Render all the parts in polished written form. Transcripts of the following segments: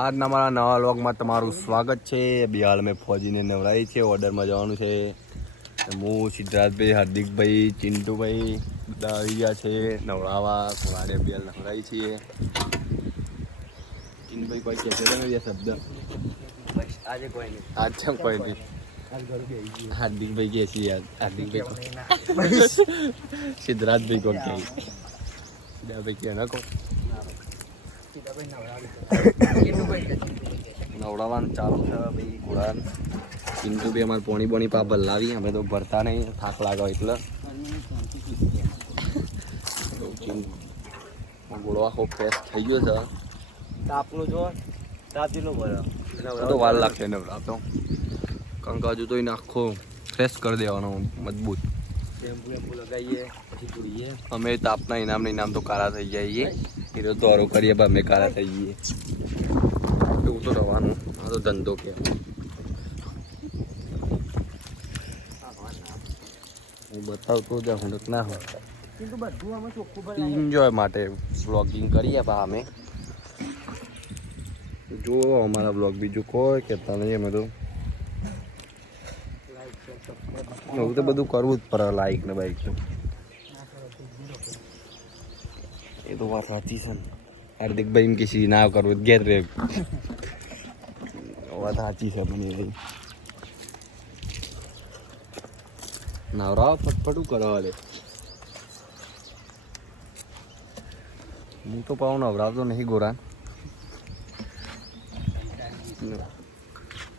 આજના મારા નવા વ્લોગમાં તમારું સ્વાગત છે. બિહાર મેં ફોજીને નવરાઈ છે, ઓર્ડરમાં જવાનું છે. હું સિદ્ધાર્થભાઈ, હાર્દિકભાઈ, ચિંટુભાઈ બધા આવી ગયા છે નવરાવા. થોડા બિહાર નવરાઈ છીએ. ચિંટુભાઈ કોઈ કહેશે તો નથી શબ્દ આજે કોઈ નહીં, આજ છે કોઈ નહીં. હાર્દિકભાઈ કહે છે યાર, હાર્દિકભાઈ સિદ્ધાર્થભાઈ કોણ કહે, સિદ્ધાર્થભાઈ કહે ના કહો. નવડાવવાનું ચાલુ છે ભાઈ ઘોડા. ચિંટુ બી અમારે પોણી બોણી પા ભલાવી, અમે તો ભરતા નહીં, થાક લાગે એટલે. ઘોડો આખો ફ્રેશ થઈ ગયો છે. તાપનું જો તાપીનો ભરે તો વાર લાગશે નવડાવતો, કારણ કે હજુ તો એને આખો ફ્રેશ કરી દેવાનો મજબૂત. શેમ્પુ લગાવીએ પછી પૂરીએ. અમે તાપના ઇનામ તો કાળા થઈ જઈએ, એ તો દોરો કરીએ પણ અમે કાળા થઈ જઈએ. એવું તો રહેવાનું, આ તો ધંધો કે. હું બતાવતો જ હું ના હોય બધું આમાં ચોખ્ખું એન્જોય માટે વ્લોગિંગ કરીએ પા અમે. જો અમારા વ્લોગ બીજું કોઈ કહેતા નહીં, અમે તો એવું તો બધું કરવું જ પડે. લાઈક ને બાઈક તો એ તો વાત સાચી છે ને. હાર્દિકભાઈ એમ કે ના કરવું ઘેર રે, વાત સાચી છે. મને નવરાવ ફટફટું કરવા દે. હું તો પાઉં નવરાવતો નહીં ગોરા.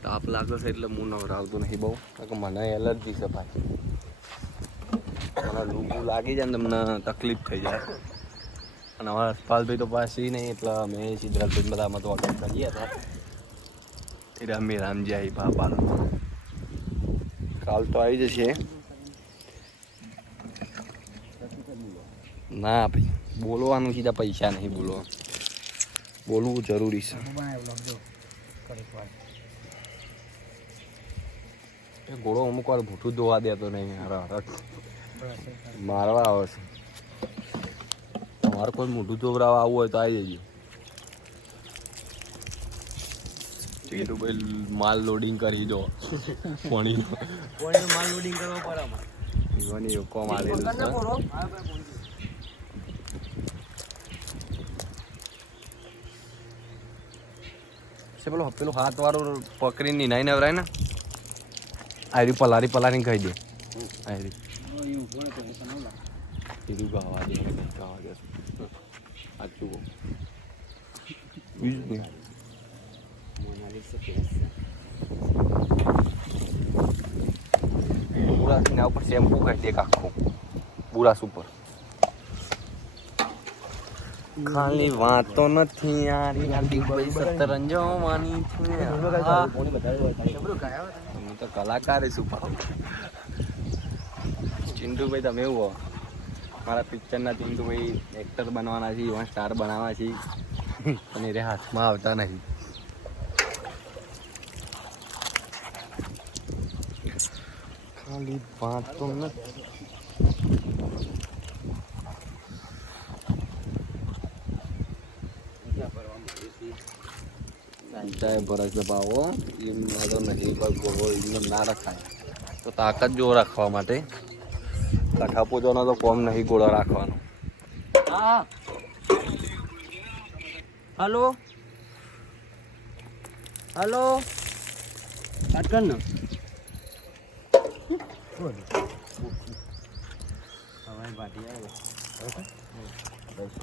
તાપ લાગે છે એટલે હું નવરાવતો નહીં બહુ, કારણ કે મને એલર્જી છે પાછી. મને લૂ લાગી જાય ને તમને તકલીફ થઈ જાય. અને અમારા હસપાલભાઈ તો પાછી નહીં, એટલે અમે સિદ્ધાર્થભાઈ બધામાં તો ઓર્ડર કરીએ હતા. એ રામી રામજી આવી બાપા, કાલ તો આવી જશે. ના ભાઈ બોલવાનું સીધા પૈસા નહીં બોલવા, બોલવું જરૂરી છે. એ ઘોડો અમુક વાર ભૂઠું જોવા દેતો નહીં, મારવા આવે છે. તમારે કોઈ મોઢું જોવરાવા આવવું હોય તો આવી જજો. ચિંટુભાઈ માલ લોડિંગ કરી દો પાણીનો. માલ લોડિંગ કરવો પડે. કોમ આવેલું છે. પેલું હાથ વાળું પકડીને નાઈ નવરાય ને, આયરી પલારી ખાઈ દે. આયરી કીધું ગાવા દે, ગાવા દે સાચું કહું. બીજું નહીં બુરાસી ના ઉપર શેમ્પુ ખાઈ દે આખું બુરાસ ઉપર. ખાલી વાતો નથી યારી, હાર્દિકભાઈ સતરંજવાની છે. હું તો કલાકાર છું. ચિંટુભાઈ તમે એવું હો, મારા પિક્ચરના ચિંટુભાઈ એક્ટર બનવાના છે, એવા સ્ટાર બનાવવા છે, અને એ હાથમાં આવતા નથી. ખાલી વાતો નથી. ભરસ પાવો એમ તો નહીં, ગોળો એમને ના રખાય. તો તાકાત જો રાખવા માટે કઠા પૂજવાનો તો કોમ નહીં, ગોળો રાખવાનો. હા હલો હલો કાટકન ને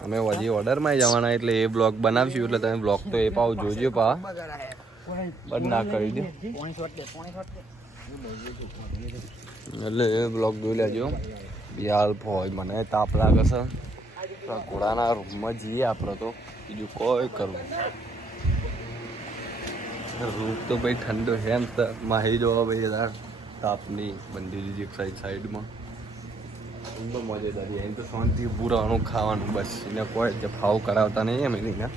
અમે હજી ઓર્ડરમાં જવાના, એટલે એ બ્લોગ બનાવશું. એટલે તમે બ્લોગ તો એ પાવ જોજો પા, બંધ ના કરી દે. એટલે એ બ્લોગ જોઈ લેજો. બિહાર હોય મને તાપ લાગે છે, ઘોડાના રૂમમાં જઈએ આપણે તો, બીજું કોઈ કરવું. રૂમ તો ભાઈ ઠંડો છે એમ તો માહી દો ભાઈ યાર, તાપની બંધી દીધી સાઈડમાં. એમ તો મજેદારી, એમ તો શાંતિ પૂરાનું ખાવાનું બસ. એને કોઈ ફાવ કરાવતા નહીં એમ એની.